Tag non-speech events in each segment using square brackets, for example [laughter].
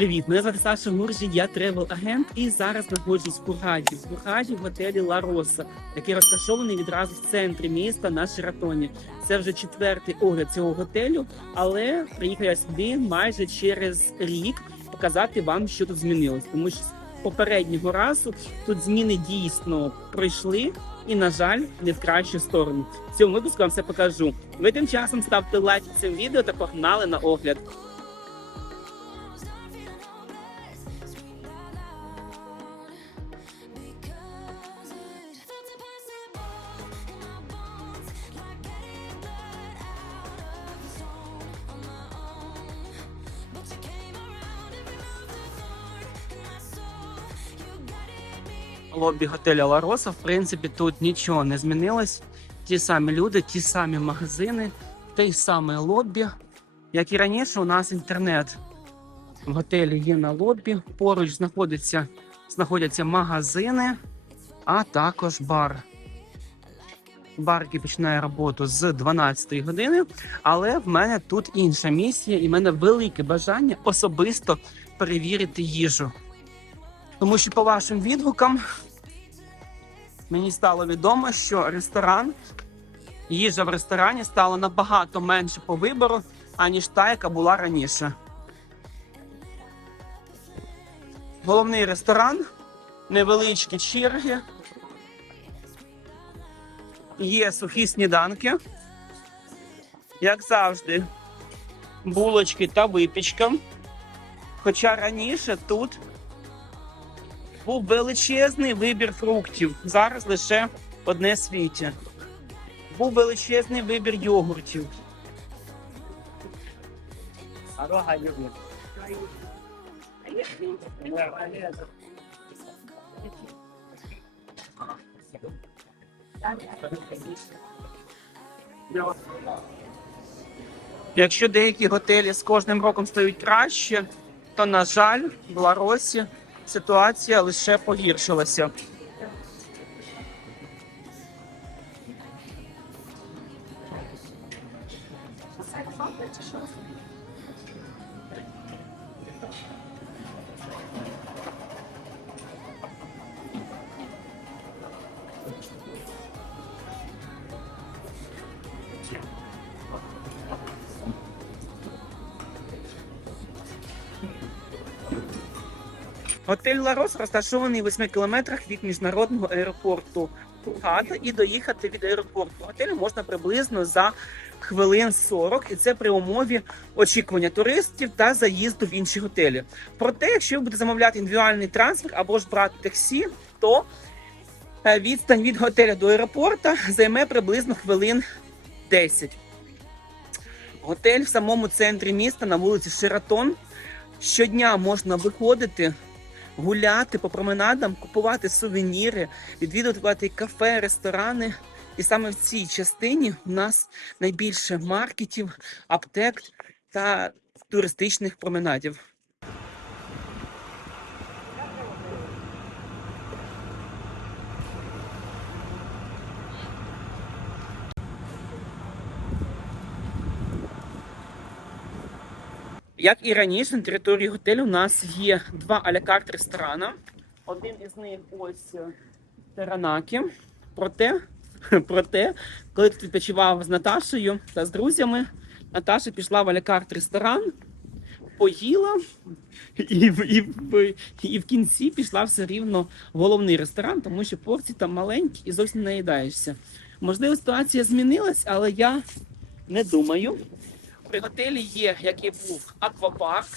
Привіт, мене звати Саша Муржі, я тревел-агент і зараз знаходжусь в Кургаді. В Кургаді в готелі Ла Роса, який розташований відразу в центрі міста на Шератоні. Це вже четвертий огляд цього готелю, але приїхав я сюди майже через рік показати вам, що тут змінилось. Тому що з попереднього разу тут зміни дійсно пройшли. І, на жаль, не в кращу сторону. В цьому випуску вам все покажу. Ви тим часом ставте лайк цим відео та погнали на огляд. Лобі готеля Ла Роса. В принципі, тут нічого не змінилось. Ті самі люди, ті самі магазини, те саме лобі. Як і раніше, у нас інтернет в готелі є на лобі. Поруч знаходиться, знаходяться магазини, а також бар. Бар, який починає роботу з 12 години, але в мене тут інша місія, і в мене велике бажання особисто перевірити їжу. Тому що по вашим відгукам мені стало відомо, що ресторан, їжа в ресторані стала набагато менше по вибору, аніж та, яка була раніше. Головний ресторан, невеличкі черги. Є сухі сніданки. Як завжди, булочки та випічка. Хоча раніше тут був величезний вибір фруктів. Зараз лише одне світі. Був величезний вибір йогуртів. Якщо деякі готелі з кожним роком стають краще, то, на жаль, в Ларосі ситуація лише погіршилася. Готель Ларос розташований в 8 кілометрах від міжнародного аеропорту Кургата і доїхати від аеропорту готелю можна приблизно за хвилин 40, і це при умові очікування туристів та заїзду в інші готелі. Проте, якщо ви будете замовляти індивідуальний трансфер або ж брати таксі, то е, відстань від готеля до аеропорта займе приблизно хвилин 10. Готель в самому центрі міста на вулиці Шератон. Щодня можна виходити гуляти по променадам, купувати сувеніри, відвідувати кафе, ресторани. І саме в цій частині у нас найбільше маркетів, аптек та туристичних променадів. Як і раніше, на території готелю у нас є два алякарт ресторана. Один із них ось е, Теранакі. Проте, [laughs] проте, коли тут відпочивав з Наташею та з друзями, Наташа пішла в алякарт ресторан, поїла і, в- і, і в кінці пішла все рівно в головний ресторан, тому що порції там маленькі і зовсім не наїдаєшся. Можливо, ситуація змінилась, але я не думаю. При готелі є, як і був, аквапарк.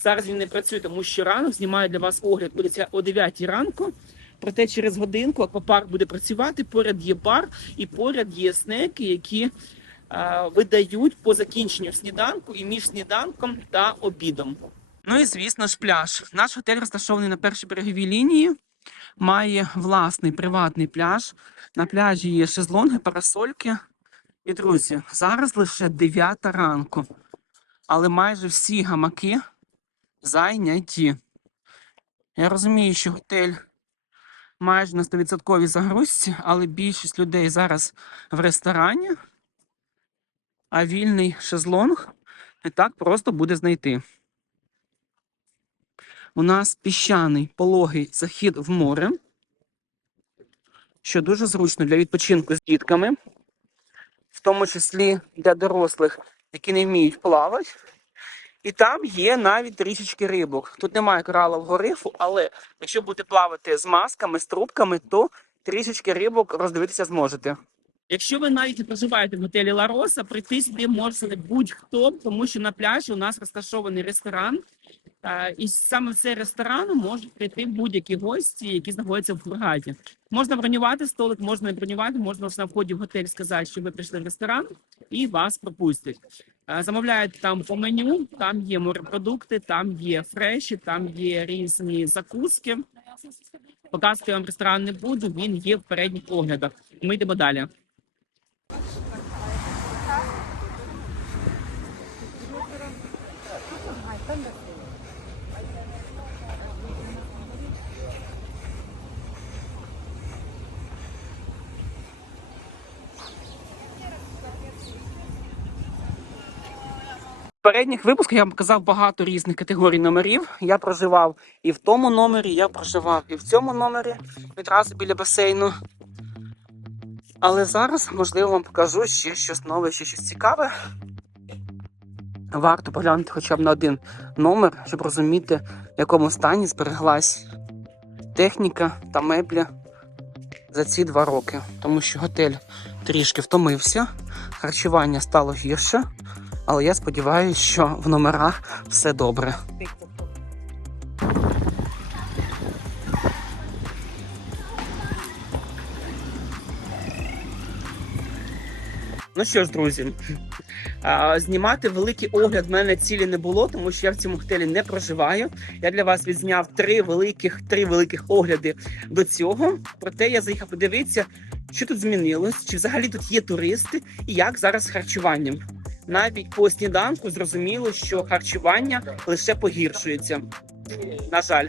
Зараз він не працює, тому що ранок знімаю для вас огляд буде о 9 ранку. Проте через годинку аквапарк буде працювати. Поряд є бар і поряд є снеки, які а, видають по закінченню сніданку і між сніданком та обідом. Ну і звісно ж, пляж. Наш готель розташований на першій береговій лінії. Має власний приватний пляж. На пляжі є шезлонги, парасольки. І, друзі, зараз лише 9 ранку, але майже всі гамаки зайняті. Я розумію, що готель майже на 100% загрузці, але більшість людей зараз в ресторані, а вільний шезлонг не так просто буде знайти. у нас піщаний пологий захід в море, що дуже зручно для відпочинку з дітками, в тому числі для дорослих, які не вміють плавати. І там є навіть трішечки рибок. Тут немає коралового рифу, але якщо будете плавати з масками, з трубками, то трішечки рибок роздивитися зможете. Якщо ви навіть проживаєте в готелі Ла Роса, прийти сюди може будь-хто, тому що на пляжі у нас розташований ресторан. І саме в цей ресторан можуть прийти будь-які гості, які знаходяться в Фургаті. Можна бронювати столик, можна не бронювати, можна на вході в готель сказати, що ви прийшли в ресторан, і вас пропустять. Е, Замовляєте там по меню, там є морепродукти, там є фреші, там є різні закуски. Показувати вам ресторан не буду, він є в передніх оглядах. Ми йдемо далі. Передніх випусках я вам показав багато різних категорій номерів. Я проживав і в тому номері, я проживав і в цьому номері відразу біля басейну. Але зараз, можливо, вам покажу ще щось нове, ще щось цікаве. Варто поглянути хоча б на один номер, щоб розуміти, в якому стані збереглась техніка та меблі за ці два роки. Тому що готель трішки втомився, харчування стало гірше. Але я сподіваюся, що в номерах все добре. Ну що ж, друзі, знімати великий огляд в мене цілі не було, тому що я в цьому готелі не проживаю. Я для вас відзняв три великих, три великих огляди до цього. Проте я заїхав подивитися, що тут змінилось, чи взагалі тут є туристи і як зараз з харчуванням. Навіть по сніданку зрозуміло, що харчування лише погіршується. На жаль.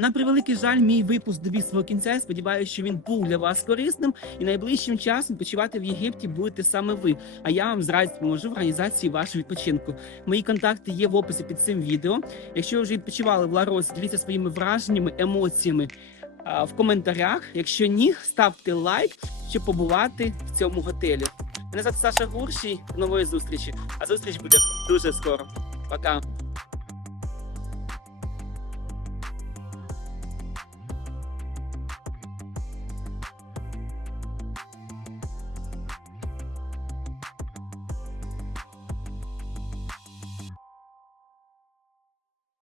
На превеликий жаль, мій випуск добіг свого кінця. Я сподіваюся, що він був для вас корисним, і найближчим часом почувати в Єгипті будете саме ви. А я вам з радістю в організації вашого відпочинку. Мої контакти є в описі під цим відео. Якщо ви вже відпочивали в Ларосі, діліться своїми враженнями, емоціями а, в коментарях. Якщо ні, ставте лайк, щоб побувати в цьому готелі. Мене звати Саша Гуршій. Нової зустрічі. А зустріч буде дуже скоро. Пока.